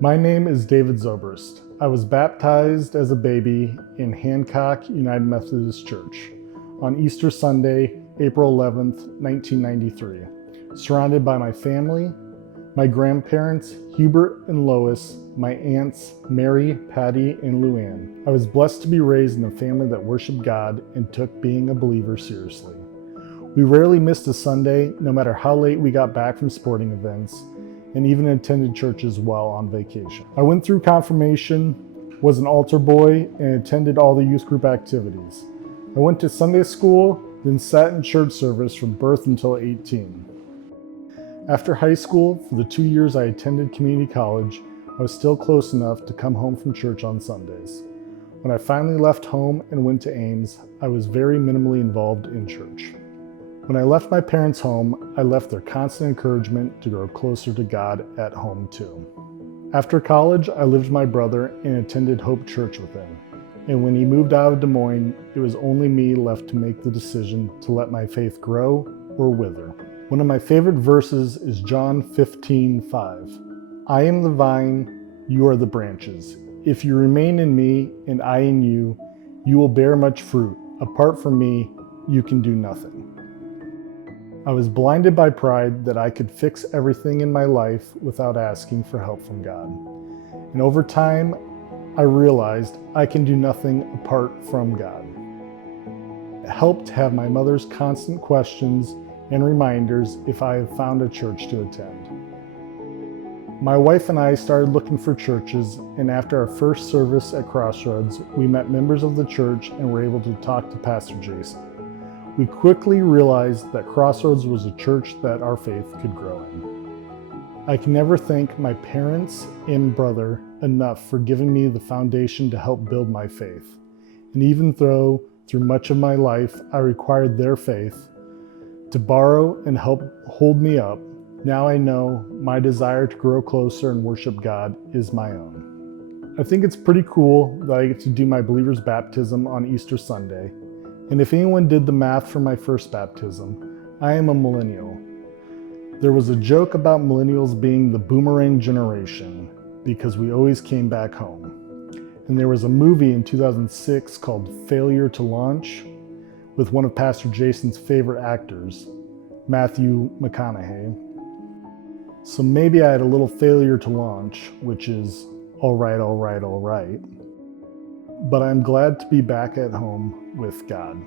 My name is David Zobrist. I was baptized as a baby in Hancock United Methodist Church on Easter Sunday, April 11th, 1993, surrounded by my family, my grandparents, Hubert and Lois, my aunts, Mary, Patty, and Luann. I was blessed to be raised in a family that worshiped God and took being a believer seriously. We rarely missed a Sunday, no matter how late we got back from sporting events, and even attended churches while on vacation. I went through confirmation, was an altar boy, and attended all the youth group activities. I went to Sunday school, then sat in church service from birth until 18. After high school, for the 2 years I attended community college, I was still close enough to come home from church on Sundays. When I finally left home and went to Ames, I was very minimally involved in church. When I left my parents' home, I left their constant encouragement to grow closer to God at home too. After college, I lived with my brother and attended Hope Church with him. And when he moved out of Des Moines, it was only me left to make the decision to let my faith grow or wither. One of my favorite verses is John 15:5. I am the vine, you are the branches. If you remain in me and I in you, you will bear much fruit. Apart from me, you can do nothing. I was blinded by pride that I could fix everything in my life without asking for help from God. And over time, I realized I can do nothing apart from God. It helped to have my mother's constant questions and reminders if I have found a church to attend. My wife and I started looking for churches, and after our first service at Crossroads, we met members of the church and were able to talk to Pastor Jason. We quickly realized that Crossroads was a church that our faith could grow in. I can never thank my parents and brother enough for giving me the foundation to help build my faith. And even though through much of my life I required their faith to borrow and help hold me up, now I know my desire to grow closer and worship God is my own. I think it's pretty cool that I get to do my believer's baptism on Easter Sunday. And if anyone did the math for my first baptism, I am a millennial. There was a joke about millennials being the boomerang generation because we always came back home. And there was a movie in 2006 called Failure to Launch with one of Pastor Jason's favorite actors, Matthew McConaughey. So maybe I had a little failure to launch, which is all right. But I'm glad to be back at home with God.